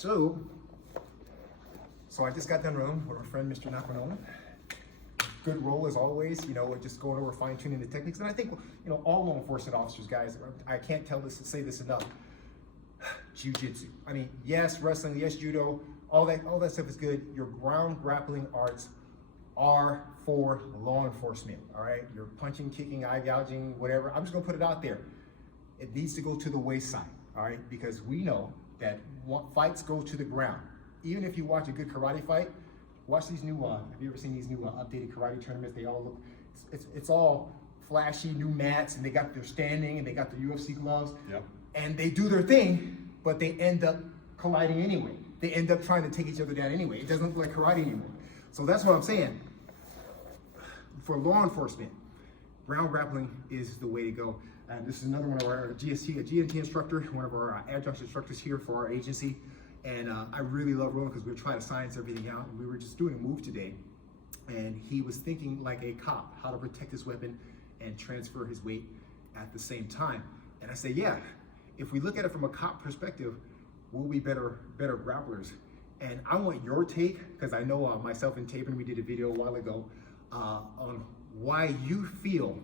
So I just got done rolling with our friend, Mr. KNocko Nolan. Good roll as always, we're just going over fine tuning the techniques. And I think, all law enforcement officers, guys, I can't say this enough. Jiu Jitsu. I mean, yes, wrestling, yes, judo, all that stuff is good. Your ground grappling arts are for law enforcement, all right? You're punching, kicking, eye gouging, whatever. I'm just gonna put it out there. It needs to go to the wayside, all right? Because we know that fights go to the ground. Even if you watch a good karate fight, watch these new, have you ever seen these new updated karate tournaments? They all look, it's all flashy, new mats, and they got their standing, and they got their UFC gloves. Yep. And they do their thing, but they end up colliding anyway. They end up trying to take each other down anyway. It doesn't look like karate anymore. So that's what I'm saying. For law enforcement, ground grappling is the way to go. And this is another one of our GNT instructor, one of our adjunct instructors here for our agency. And I really love rolling because we were trying to science everything out. And we were just doing a move today. And he was thinking like a cop, how to protect his weapon and transfer his weight at the same time. And I say, yeah, if we look at it from a cop perspective, we'll be better grapplers. And I want your take, because I know myself and Taven, we did a video a while ago on why you feel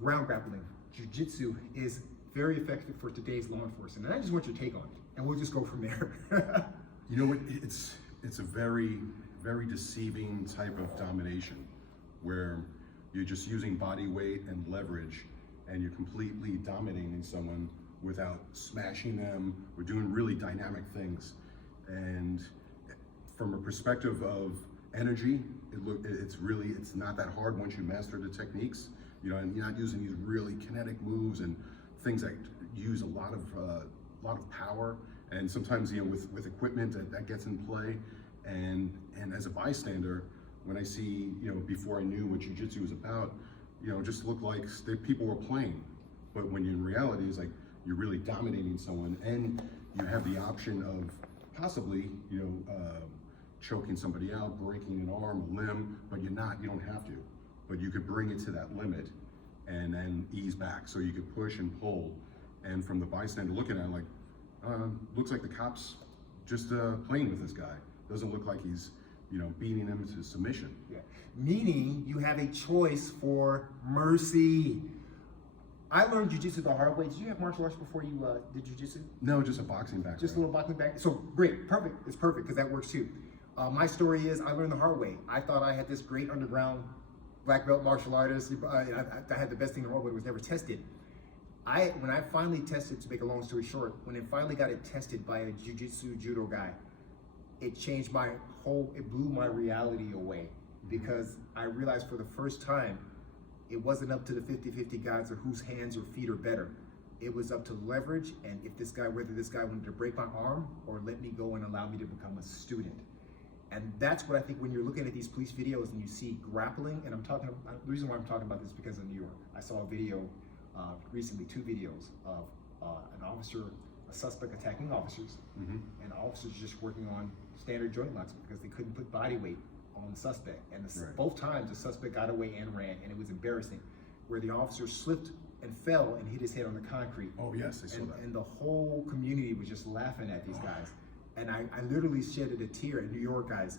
ground grappling, jiu-jitsu is very effective for today's law enforcement. And I just want your take on it, and we'll just go from there. You know what, it's a very, very deceiving type of domination where you're just using body weight and leverage and you're completely dominating someone without smashing them. We're doing really dynamic things. And from a perspective of energy, it's not that hard once you master the techniques, and you're not using these really kinetic moves and things that use a lot of power. And sometimes, with equipment that gets in play. And as a bystander, when I see, before I knew what jiu-jitsu was about, it just looked like people were playing. But when in reality, it's like you're really dominating someone, and you have the option of possibly, choking somebody out, breaking an arm, a limb, but you don't have to. But you could bring it to that limit and then ease back. So you could push and pull. And from the bystander looking at it, like, looks like the cop's just playing with this guy. Doesn't look like he's, beating him into submission. Yeah. Meaning you have a choice for mercy. I learned jiu-jitsu the hard way. Did you have martial arts before you did jiu-jitsu? No, just a boxing background. Just a little boxing background. So great, perfect. It's perfect because that works too. My story is I learned the hard way. I thought I had this great underground black belt martial artist. I had the best thing in the world, but it was never tested. When I finally tested, to make a long story short, when it finally got it tested by a jiu-jitsu judo guy, it changed it blew my reality away, because I realized for the first time, it wasn't up to the 50-50 guys or whose hands or feet are better. It was up to leverage, and whether this guy wanted to break my arm or let me go and allow me to become a student. And that's what I think when you're looking at these police videos and you see grappling, and the reason why I'm talking about this is because of New York. I saw a video recently, 2 videos of a suspect attacking officers, and officers just working on standard joint locks because they couldn't put body weight on the suspect. And both times the suspect got away and ran, and it was embarrassing, where the officer slipped and fell and hit his head on the concrete. Oh yes, I saw that. And the whole community was just laughing at these guys. And I literally shedded a tear in New York, guys.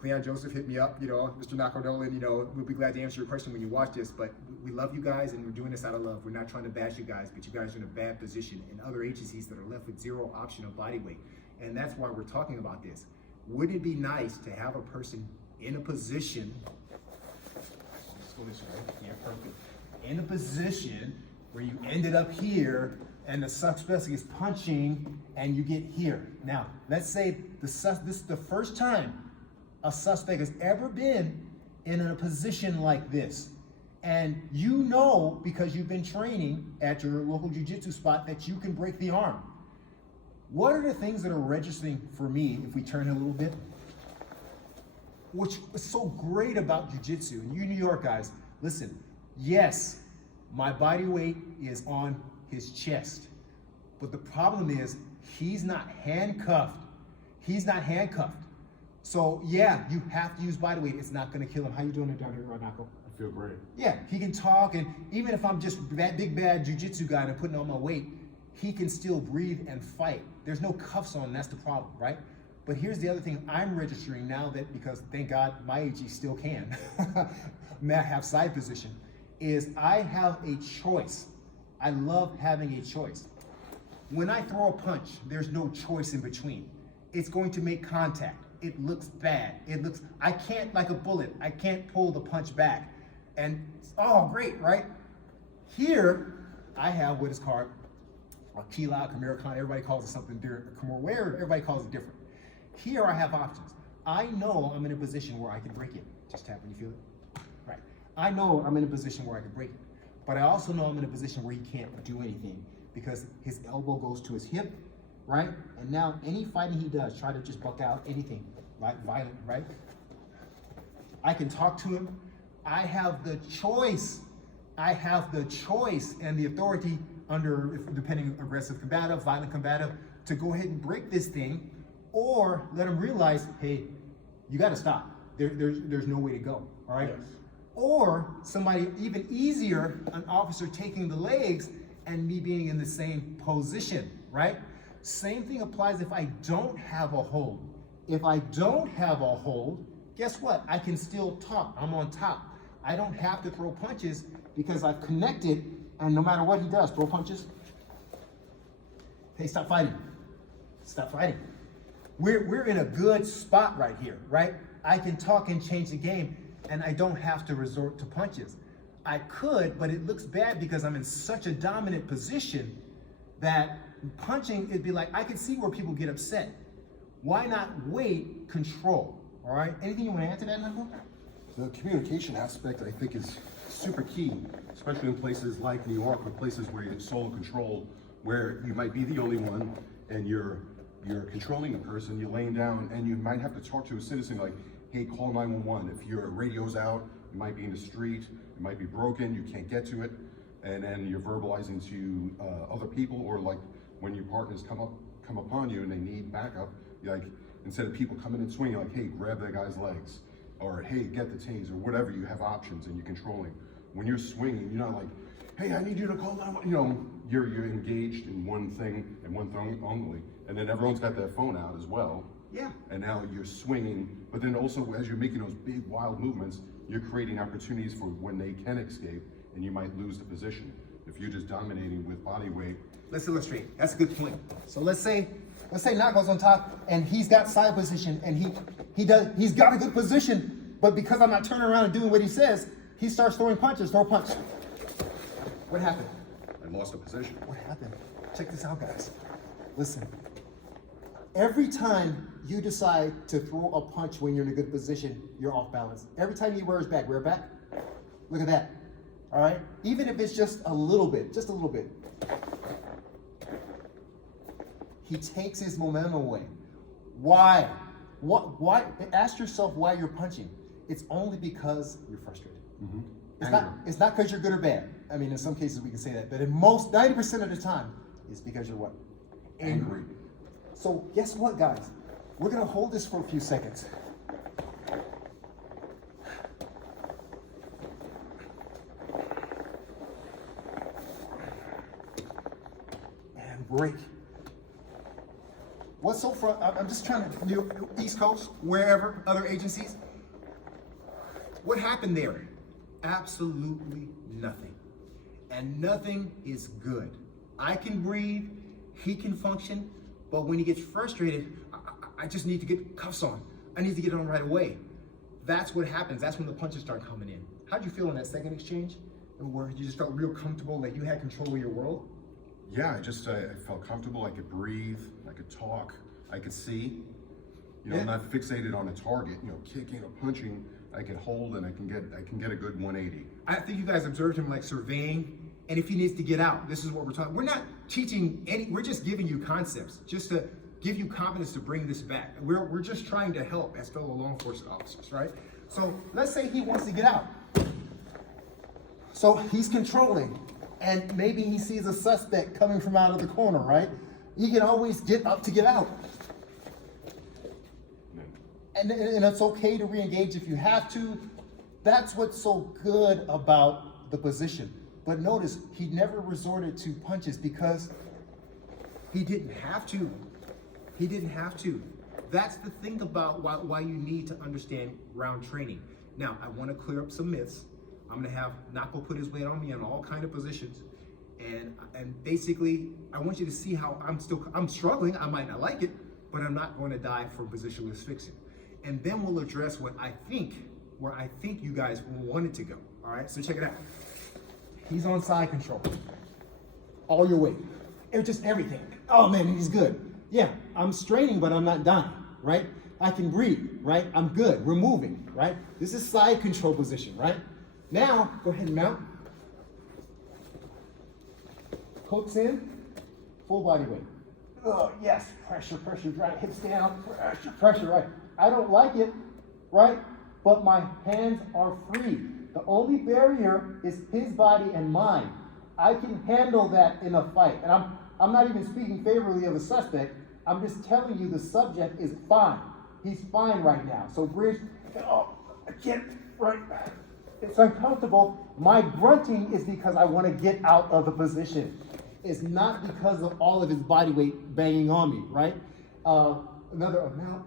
Cleon Joseph hit me up, Mr. KNocko Nolan, we'll be glad to answer your question when you watch this, but we love you guys and we're doing this out of love. We're not trying to bash you guys, but you guys are in a bad position in other agencies that are left with 0 option of body weight. And that's why we're talking about this. Wouldn't it be nice to have a person in a position, let's go this way, yeah, perfect, in a position where you ended up here and the suspect is punching and you get here. Now, let's say this is the first time a suspect has ever been in a position like this. And because you've been training at your local jiu-jitsu spot, that you can break the arm. What are the things that are registering for me, if we turn a little bit? Which is so great about jiu-jitsu, and you New York guys, listen, yes, my body weight is on his chest, but the problem is he's not handcuffed. He's not handcuffed. So yeah, you have to use body weight. It's not gonna kill him. How you doing down here, KNocko? I feel great. Yeah, he can talk, and even if I'm just that big bad jiu-jitsu guy and I'm putting on my weight, he can still breathe and fight. There's no cuffs on, and that's the problem, right? But here's the other thing I'm registering now, that because thank God my AG still can have side position, is I have a choice. I love having a choice. When I throw a punch, there's no choice in between. It's going to make contact. It looks bad. I can't, like a bullet, I can't pull the punch back. And, oh, great, right? Here, I have what is called a key lock, Americana, everybody calls it something different. Where everybody calls it different. Here I have options. I know I'm in a position where I can break it. Just tap when you feel it. Right. I know I'm in a position where I can break it. But I also know I'm in a position where he can't do anything because his elbow goes to his hip, right? And now any fighting he does, try to just buck out anything, like violent, right? I can talk to him. I have the choice. I have the choice and the authority under, depending aggressive combative, violent combative, to go ahead and break this thing, or let him realize, hey, you got to stop. There's no way to go, all right? Yes. Or somebody even easier, an officer taking the legs and me being in the same position, right? Same thing applies if I don't have a hold. If I don't have a hold, guess what? I can still talk. I'm on top. I don't have to throw punches because I've connected, and no matter what he does, throw punches. Hey, stop fighting. Stop fighting. We're in a good spot right here, right? I can talk and change the game, and I don't have to resort to punches. I could, but it looks bad because I'm in such a dominant position that punching, it'd be like, I can see where people get upset. Why not wait, control, all right? Anything you want to add to that, Nocko? The communication aspect, I think, is super key, especially in places like New York, or places where you're solo control, where you might be the only one, and you're controlling a person, you're laying down, and you might have to talk to a citizen like, hey, call 911. If your radio's out, you might be in the street, it might be broken, you can't get to it, and then you're verbalizing to other people, or like when your partners come upon you and they need backup, like instead of people coming and swinging, like, hey, grab that guy's legs, or hey, get the taser, or whatever, you have options and you're controlling. When you're swinging, you're not like, hey, I need you to call 911. You know, you're engaged in one thing and one thing only, and then everyone's got their phone out as well. Yeah. And now you're swinging, but then also as you're making those big wild movements, you're creating opportunities for when they can escape, and you might lose the position if you're just dominating with body weight. Let's illustrate. That's a good point. So let's say Nocko's on top and he's got side position and he's got a good position, but because I'm not turning around and doing what he says, he starts throwing punches. Throw a punch. What happened? I lost the position. What happened? Check this out, guys. Listen. Every time you decide to throw a punch when you're in a good position, you're off balance. Every time you rear back, look at that. All right? Even if it's just a little bit, he takes his momentum away. Why? Why? Ask yourself why you're punching. It's only because you're frustrated. Mm-hmm. It's not because you're good or bad. I mean, in some cases we can say that, but in most, 90% of the time, it's because you're what? Angry. So guess what, guys? We're gonna hold this for a few seconds. And break. What's so front? I'm just trying to, East Coast, wherever, other agencies. What happened there? Absolutely nothing. And nothing is good. I can breathe, he can function, but when he gets frustrated, I just need to get cuffs on. I need to get on right away. That's what happens. That's when the punches start coming in. How'd you feel in that second exchange? Where you just felt real comfortable, like you had control of your world? Yeah, I felt comfortable. I could breathe, I could talk, I could see. You know, I'm not fixated on a target, you know, kicking or punching. I can hold and I can get a good 180. I think you guys observed him like surveying, and if he needs to get out, this is what we're talking. We're not teaching we're just giving you concepts, just to give you confidence to bring this back. We're just trying to help as fellow law enforcement officers, right? So let's say he wants to get out. So he's controlling, and maybe he sees a suspect coming from out of the corner, right? He can always get up to get out. And it's okay to re-engage if you have to. That's what's so good about the position. But notice, he never resorted to punches because He didn't have to. He didn't have to. That's the thing about why you need to understand round training. Now, I want to clear up some myths. I'm going to have Knocko put his weight on me in all kind of positions. And basically, I want you to see how I'm struggling. I might not like it, but I'm not going to die from positional asphyxiation. And then we'll address where I think you guys want it to go. All right, so check it out. He's on side control. All your weight. It's just everything. Oh man, he's good. Yeah, I'm straining, but I'm not dying, right? I can breathe, right? I'm good. We're moving, right? This is side control position, right? Now, go ahead and mount. Hooks in, full body weight. Oh, yes, pressure, right, hips down, pressure, right. I don't like it, right? But my hands are free. The only barrier is his body and mine. I can handle that in a fight. And I'm not even speaking favorably of a suspect. I'm just telling you the subject is fine. He's fine right now. So bridge, oh, I can't, right. It's uncomfortable. My grunting is because I want to get out of the position. It's not because of all of his body weight banging on me, right? Another mount,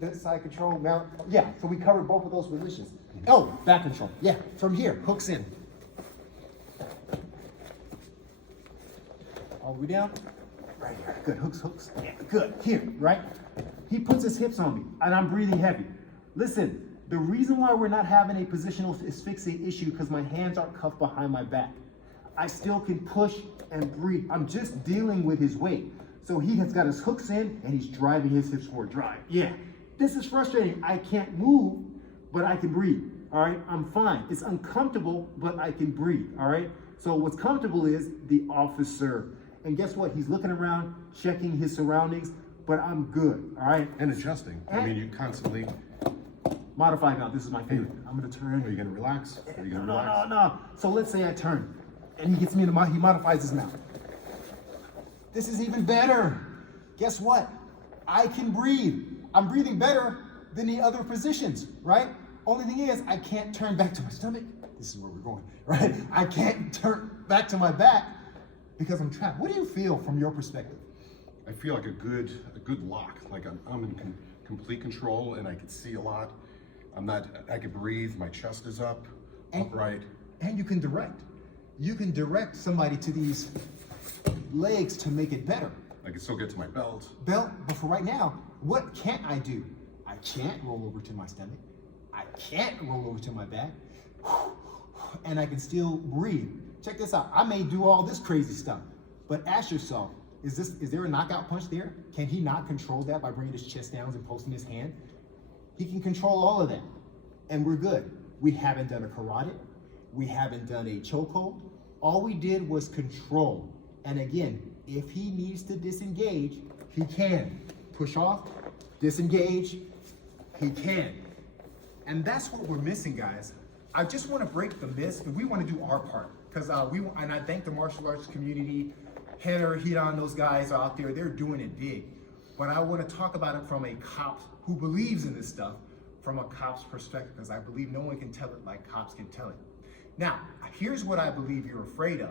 that side control, mount. Yeah, so we covered both of those positions. Oh, back control. Yeah, from here, hooks in. All the way down. Right here. Good, hooks. Yeah, good. Here, right? He puts his hips on me, and I'm breathing heavy. Listen, the reason why we're not having a positional asphyxiate issue because my hands aren't cuffed behind my back. I still can push and breathe. I'm just dealing with his weight. So he has got his hooks in and he's driving his hips forward. Drive. Yeah. This is frustrating. I can't move, but I can breathe. All right. I'm fine. It's uncomfortable, but I can breathe. All right. So what's comfortable is the officer. And guess what? He's looking around, checking his surroundings, but I'm good. All right. And adjusting. I mean, you constantly modify now. This is my favorite. I'm going to turn. Are you going to relax? Are you going to relax? No. So let's say I turn and he gets me in the he modifies his mouth. This is even better. Guess what? I can breathe. I'm breathing better than the other positions, right? Only thing is, I can't turn back to my stomach. This is where we're going, right? I can't turn back to my back because I'm trapped. What do you feel from your perspective? I feel like a good lock. Like I'm in complete control and I can see a lot. I can breathe. My chest is up, upright. And you can direct. You can direct somebody to these legs to make it better. I can still get to my belt. But for right now, what can't I do? I can't roll over to my stomach. I can't roll over to my back. And I can still breathe. Check this out. I may do all this crazy stuff, but ask yourself, is there a knockout punch there? Can he not control that by bringing his chest down and posting his hand? He can control all of that, and we're good. We haven't done a carotid. We haven't done a chokehold. All we did was control. And again, if he needs to disengage, he can. Push off, disengage, he can. And that's what we're missing, guys. I just want to break the myths, and we want to do our part. Because and I thank the martial arts community, Henner, Hidan, those guys are out there, they're doing it big. But I want to talk about it from a cop who believes in this stuff, from a cop's perspective, because I believe no one can tell it like cops can tell it. Now, here's what I believe you're afraid of.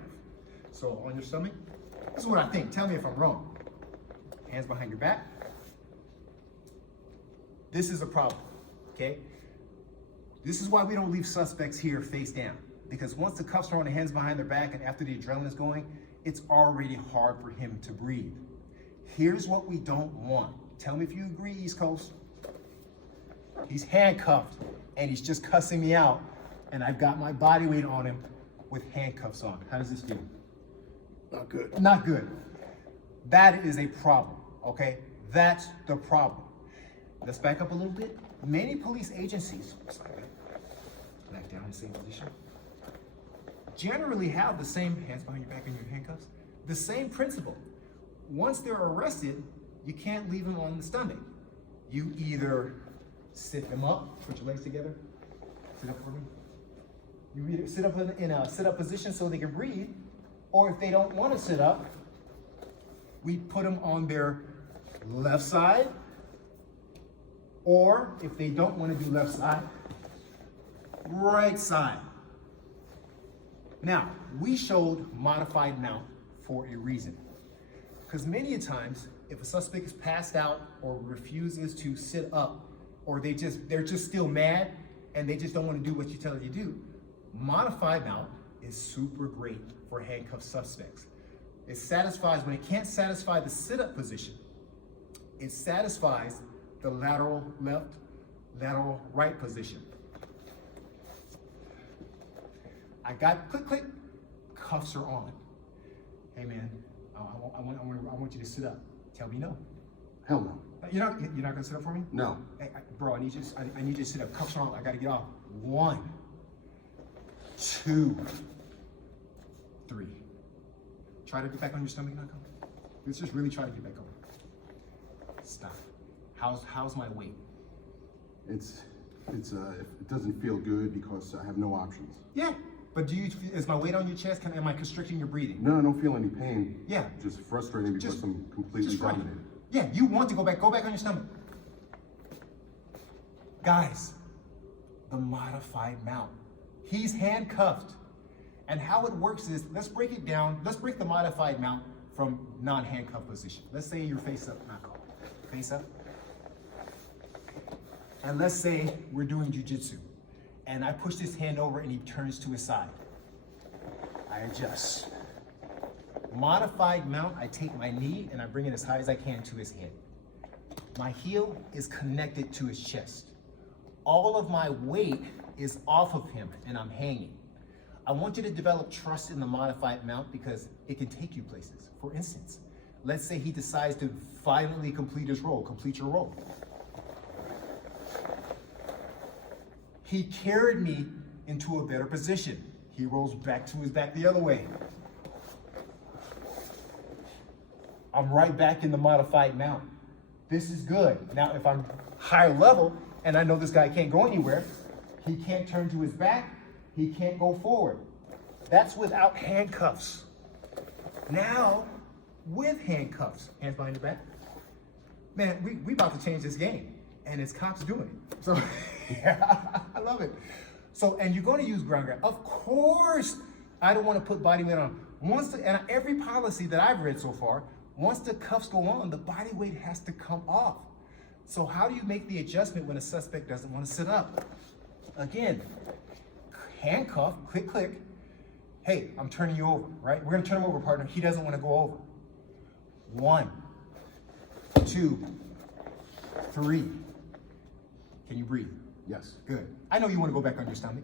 So on your stomach, this is what I think. Tell me if I'm wrong. Hands behind your back. This is a problem, okay? This is why we don't leave suspects here face down. Because once the cuffs are on, the hands behind their back, and after the adrenaline is going, it's already hard for him to breathe. Here's what we don't want. Tell me if you agree, East Coast. He's handcuffed, and he's just cussing me out, and I've got my body weight on him with handcuffs on. How does this feel? Not good. Not good. That is a problem, okay? That's the problem. Let's back up a little bit. Many police agencies, back down in the same position, generally have the same, hands behind your back and your handcuffs, the same principle. Once they're arrested, you can't leave them on the stomach. You either sit them up, put your legs together, sit up for me. You either sit up in a sit-up position so they can breathe, or if they don't want to sit up, we put them on their left side, or if they don't want to do left side, right side. Now, we showed modified mount for a reason. Because many times, if a suspect is passed out or refuses to sit up, or they're just still mad and they just don't want to do what you tell them to do, modified mount is super great for handcuffed suspects. It satisfies, when it can't satisfy the sit-up position, it satisfies the lateral left, lateral right position. I got click, click, cuffs are on. Hey man, I want you to sit up. Tell me no. Hell no. You're not gonna sit up for me? No. Hey, bro, I need you to sit up. Cuffs are on. I gotta get off. 1, 2, 3. Try to get back on your stomach, Knocko. Let's just really try to get back on. Stop. How's my weight? It doesn't feel good because I have no options. Yeah, but is my weight on your chest? Am I constricting your breathing? No, I don't feel any pain. Yeah. Just frustrating because I'm completely dominated. Yeah, you want to go back on your stomach. Guys, the modified mount. He's handcuffed. And how it works is, let's break it down. Let's break the modified mount from non-handcuff position. Let's say you're face up, Knocko. Face up. And let's say we're doing Jiu Jitsu. And I push this hand over and he turns to his side. I adjust. Modified mount, I take my knee and I bring it as high as I can to his head. My heel is connected to his chest. All of my weight is off of him and I'm hanging. I want you to develop trust in the modified mount because it can take you places. For instance, let's say he decides to violently complete his roll, complete your roll. He carried me into a better position. He rolls back to his back the other way. I'm right back in the modified mount. This is good. Now, if I'm higher level and I know this guy can't go anywhere, he can't turn to his back, he can't go forward. That's without handcuffs. Now, with handcuffs, hands behind your back, man, we about to change this game, and it's cops doing it. So, yeah, I love it. So, and you're going to use ground grab. Of course, I don't want to put body weight on. And every policy that I've read so far, once the cuffs go on, the body weight has to come off. So how do you make the adjustment when a suspect doesn't want to sit up? Again, handcuff, click, click. Hey, I'm turning you over, right? We're gonna turn him over, partner. He doesn't want to go over. 1, 2, 3. Can you breathe? Yes. Good. I know you want to go back on your stomach,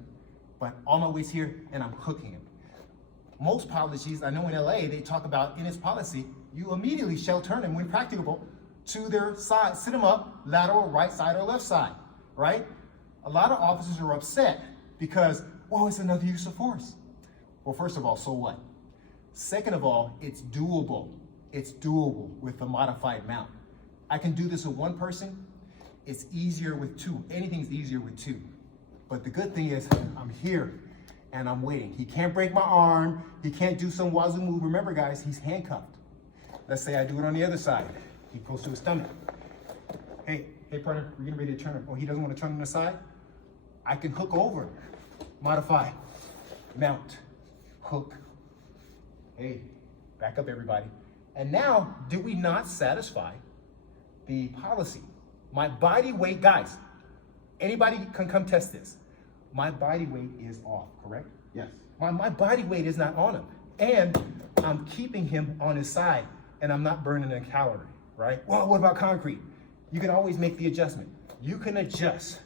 but all my weight's here and I'm hooking him. Most policies, I know in LA, they talk about in its policy, you immediately shall turn them when practicable to their side, sit them up, lateral, right side or left side, right? A lot of officers are upset because, well, it's another use of force. Well, first of all, so what? Second of all, it's doable. It's doable with the modified mount. I can do this with one person. It's easier with 2. Anything's easier with 2. But the good thing is I'm here and I'm waiting. He can't break my arm. He can't do some wazoo move. Remember, guys, he's handcuffed. Let's say I do it on the other side. He goes to his stomach. Hey, partner, we're getting ready to turn him. Oh, he doesn't want to turn on the side? I can hook over. Modify. Mount. Hook. Hey, back up, everybody. And now, did we not satisfy the policy? My body weight, guys, anybody can come test this. My body weight is off, correct? Yes. My body weight is not on him. And I'm keeping him on his side and I'm not burning a calorie, right? Well, what about concrete? You can always make the adjustment. You can adjust,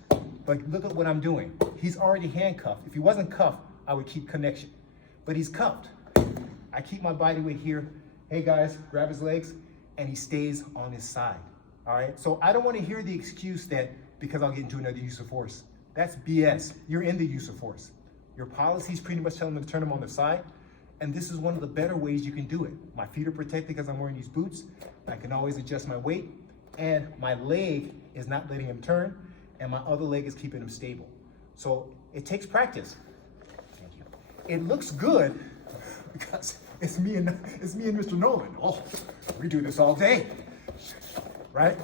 but look at what I'm doing. He's already handcuffed. If he wasn't cuffed, I would keep connection, but he's cuffed. I keep my body weight here. Hey guys, grab his legs and he stays on his side, all right? So I don't want to hear the excuse that because I'll get into another use of force. That's BS. You're in the use of force. Your policies pretty much telling them to turn them on the side. And this is one of the better ways you can do it. My feet are protected because I'm wearing these boots. I can always adjust my weight. And my leg is not letting him turn. And my other leg is keeping him stable. So it takes practice. Thank you. It looks good because it's me and Mr. Nolan. Oh, we do this all day, right?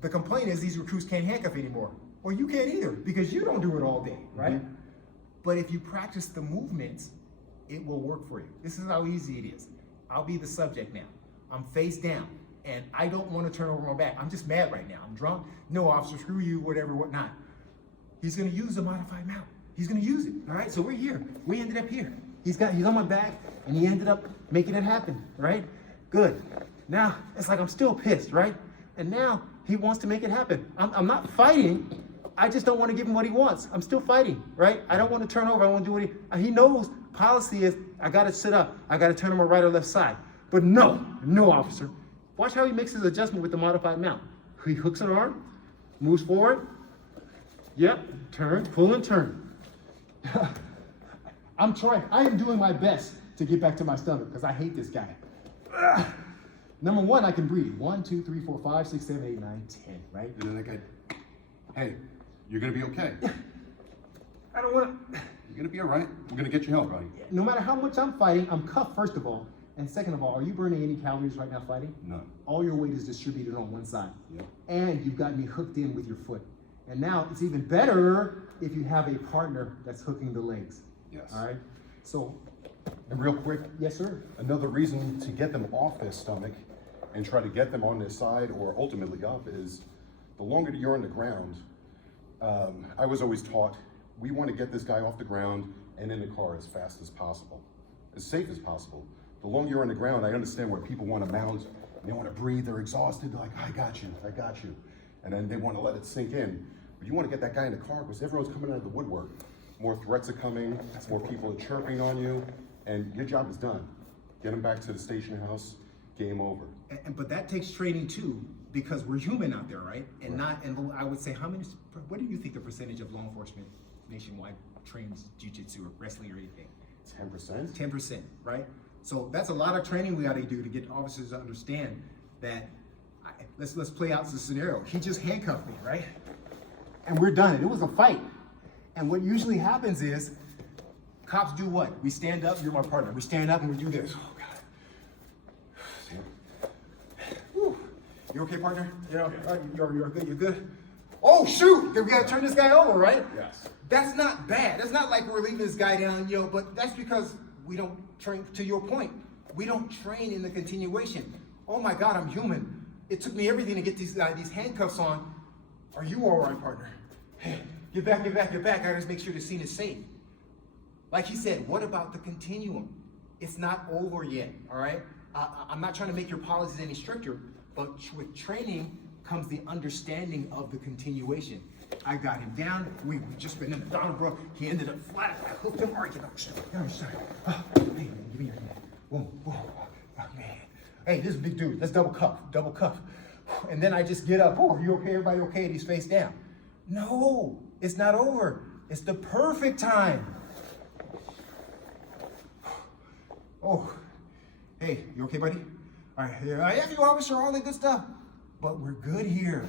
The complaint is these recruits can't handcuff anymore. Well, you can't either because you don't do it all day, right? Mm-hmm. But if you practice the movements, it will work for you. This is how easy it is. I'll be the subject now. I'm face down, and I don't want to turn over my back. I'm just mad right now. I'm drunk. No, officer, screw you, whatever, whatnot. He's gonna use the modified mount. He's gonna use it, all right? So we're here. We ended up here. He's on my back, and he ended up making it happen, right? Good. Now, it's like I'm still pissed, right? And now he wants to make it happen. I'm not fighting. I just don't want to give him what he wants. I'm still fighting, right? I don't want to turn over. I want to do what he knows. Policy is I got to sit up. I got to turn him on right or left side. But no, officer. Watch how he makes his adjustment with the modified mount. He hooks an arm, moves forward. Yep, turn, pull and turn. I'm trying. I am doing my best to get back to my stomach because I hate this guy. Number one, I can breathe. 1, 2, 3, 4, 5, 6, 7, 8, 9, 10, right? And then that guy, hey, you're gonna be okay. I don't want to. You're gonna be all right. We're gonna get you help, buddy. No matter how much I'm fighting, I'm cuffed, first of all. And second of all, are you burning any calories right now fighting? None. All your weight is distributed on one side. Yep. And you've got me hooked in with your foot. And now it's even better if you have a partner that's hooking the legs. Yes. All right? So, And real quick, yes, sir. another reason to get them off their stomach and try to get them on their side or ultimately up is the longer you're on the ground, I was always taught, we want to get this guy off the ground and in the car as fast as possible, as safe as possible. The longer you're on the ground, I understand where people want to mount, and they want to breathe, they're exhausted, they're like, I got you. And then they want to let it sink in. But you want to get that guy in the car because everyone's coming out of the woodwork. More threats are coming, more people are chirping on you, and your job is done. Get them back to the station house, game over. But that takes training too, because we're human out there, right? And I would say, what do you think the percentage of law enforcement nationwide trains jiu-jitsu or wrestling or anything? 10%? 10%, right? So that's a lot of training we got to do to get officers to understand that. Let's play out the scenario. He just handcuffed me, right? And we're done. It was a fight. And what usually happens is cops do what? We stand up. You're my partner. We stand up and we do this. Oh God. Whew. You okay, partner? You're good. You're good. Oh shoot! We got to turn this guy over, right? Yes. That's not bad. That's not like we're leaving this guy down, but that's because we don't train, to your point, we don't train in the continuation. Oh my God, I'm human. It took me everything to get these handcuffs on. Are you all right, partner? Hey, get back. I gotta make sure the scene is safe. Like he said, what about the continuum? It's not over yet, all right? I'm not trying to make your policies any stricter, but with training comes the understanding of the continuation. I got him down. We just been in the down, bro. He ended up flat. I hooked him. All right, get up. Sorry. Hey, give me your hand. Whoa. Man. Hey, this big dude. Let's double cuff. And then I just get up. Oh, are you okay? Everybody okay? And he's face down. No, it's not over. It's the perfect time. Oh, hey, you okay, buddy? All right, I have you, officer, all that good stuff. But we're good here.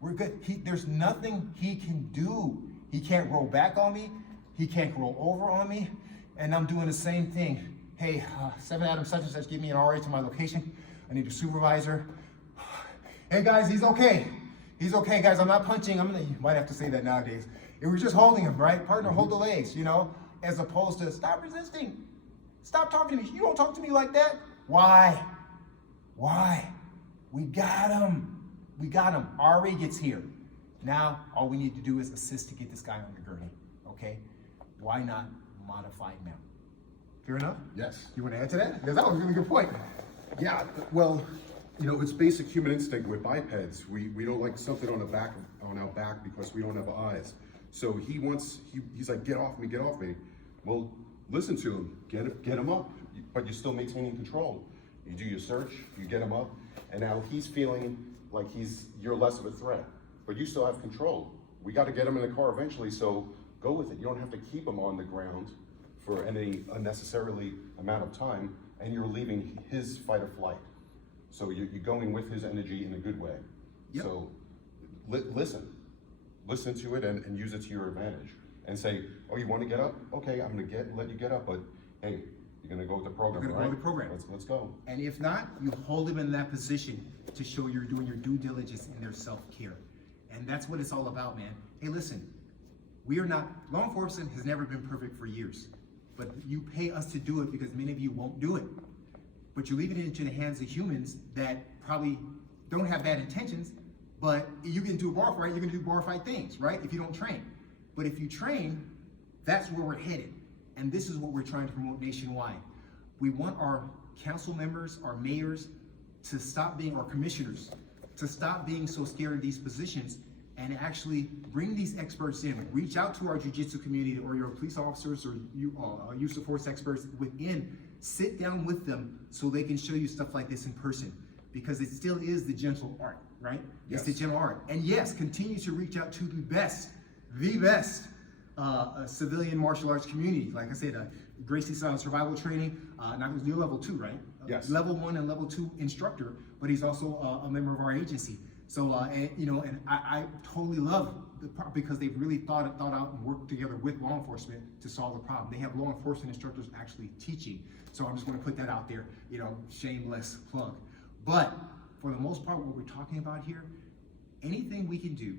We're good. There's nothing he can do. He can't roll back on me. He can't roll over on me. And I'm doing the same thing. Hey, 7 Adam such and such, give me an RA to my location. I need a supervisor. Hey guys, he's okay. He's okay, guys. I'm not punching. You might have to say that nowadays. It was just holding him, right? Partner, hold the legs, as opposed to stop resisting. Stop talking to me. You don't talk to me like that. Why? We got him. RA gets here. Now, all we need to do is assist to get this guy on the gurney, okay? Why not modified mount? Fair enough? Yes. You want to add to that? Because that was a really good point. Yeah, well, it's basic human instinct with bipeds. We don't like something on our back because we don't have eyes. So he's like, get off me. Well, listen to him, get him up, but you're still maintaining control. You do your search, you get him up, and now he's feeling like you're less of a threat, but you still have control. We got to get him in the car eventually, so go with it. You don't have to keep him on the ground for any unnecessarily amount of time, and you're leaving his fight or flight. So you're going with his energy in a good way. Yep. So listen to it and use it to your advantage. And say, oh, you want to get up? Okay, I'm gonna let you get up, but hey, you're gonna go with the program, You're gonna go with the program. Let's go. And if not, you hold him in that position to show you're doing your due diligence in their self-care. And that's what it's all about, man. Hey, listen, law enforcement has never been perfect for years, but you pay us to do it because many of you won't do it. but you're leaving it into the hands of humans that probably don't have bad intentions, but you get into a bar fight, you're gonna do bar fight things, right? If you don't train. But if you train, that's where we're headed. And this is what we're trying to promote nationwide. We want our council members, our mayors, to stop being, our commissioners, to stop being so scared of these positions and actually bring these experts in. Reach out to our jiu-jitsu community or your police officers or use of force experts within. Sit down with them so they can show you stuff like this in person, because it still is the gentle art, right? Yes. It's the gentle art. And yes, continue to reach out to the best civilian martial arts community. Like I said, Gracie's survival training, now he's level 2, right? Yes. Level 1 and level 2 instructor, but he's also a member of our agency. So, and I totally love because they've really thought out and worked together with law enforcement to solve the problem. They have law enforcement instructors actually teaching. So I'm just going to put that out there, shameless plug. But for the most part, what we're talking about here, anything we can do,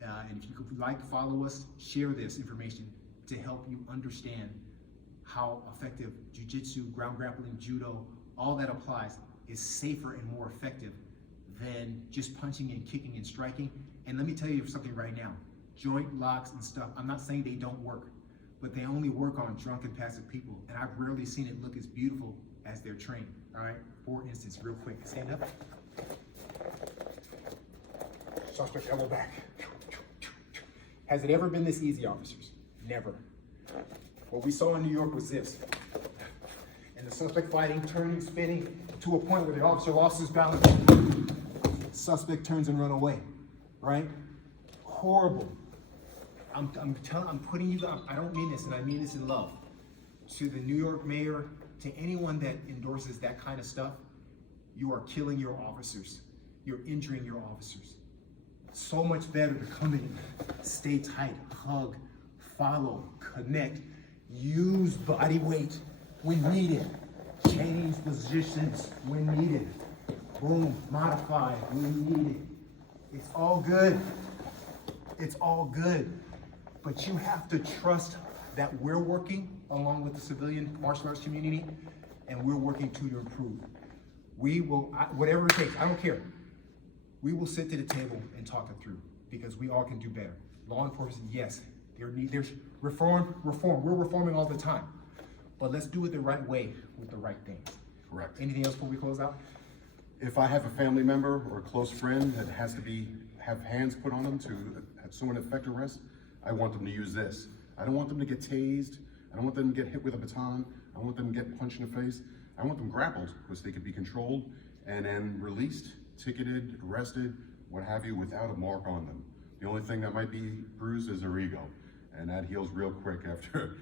and if you could follow us, share this information to help you understand how effective jiu-jitsu, ground grappling, judo, all that applies is safer and more effective than just punching and kicking and striking. And let me tell you something right now, joint locks and stuff, I'm not saying they don't work, but they only work on drunk and passive people. And I've rarely seen it look as beautiful as they're trained, all right? For instance, real quick, stand up. Suspect elbow back. Has it ever been this easy, officers? Never. What we saw in New York was this. And the suspect fighting, turning, spinning, to a point where the officer lost his balance. Suspect turns and run away, right? Horrible. I'm putting you down. I don't mean this, and I mean this in love. To the New York mayor, to anyone that endorses that kind of stuff, you are killing your officers. You're injuring your officers. So much better to come in, stay tight, hug, follow, connect, use body weight when needed, change positions when needed, boom, modify when needed. It's all good. It's all good. But you have to trust that we're working along with the civilian martial arts community, and we're working to improve. We will, whatever it takes, I don't care. We will sit to the table and talk it through, because we all can do better. Law enforcement, yes, there's reform. We're reforming all the time, but let's do it the right way with the right things. Correct. Anything else before we close out? If I have a family member or a close friend that has to have hands put on them to have someone effect arrest, I want them to use this. I don't want them to get tased. I don't want them to get hit with a baton. I want them to get punched in the face. I want them grappled, because they could be controlled and then released, ticketed, arrested, what have you, without a mark on them. The only thing that might be bruised is their ego, and that heals real quick after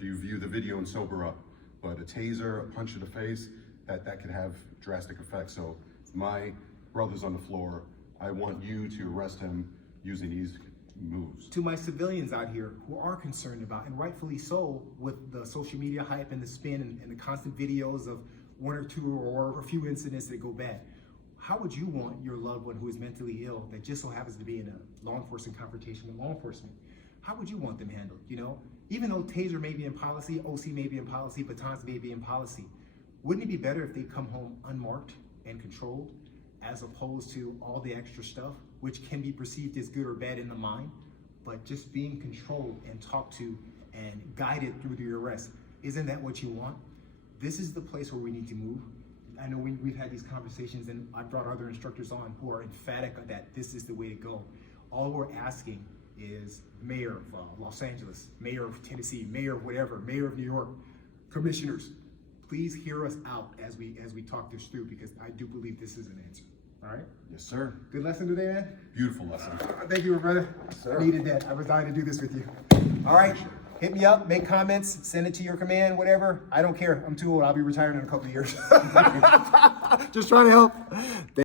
you view the video and sober up. But a taser, a punch to the face, that could have drastic effects. So my brother's on the floor. I want you to arrest him using these moves. To my civilians out here who are concerned about, and rightfully so, with the social media hype and the spin and the constant videos of one or two or a few incidents that go bad, how would you want your loved one who is mentally ill, that just so happens to be in a law enforcement confrontation with law enforcement, how would you want them handled? Even though taser may be in policy, OC may be in policy, batons may be in policy, wouldn't it be better if they come home unmarked and controlled, as opposed to all the extra stuff, which can be perceived as good or bad in the mind, but just being controlled and talked to and guided through the arrest? Isn't that what you want? This is the place where we need to move. I know we've had these conversations, and I've brought other instructors on who are emphatic that this is the way to go. All we're asking is mayor of Los Angeles, mayor of Tennessee, mayor of whatever, mayor of New York, commissioners, please hear us out as we talk this through, because I do believe this is an answer. All right? Yes, sir. Good lesson today, man. Beautiful lesson. Thank you, brother. Yes, sir. I needed that. I was dying to do this with you. All right. Hit me up, make comments, send it to your command, whatever. I don't care. I'm too old. I'll be retiring in a couple of years. Just trying to help.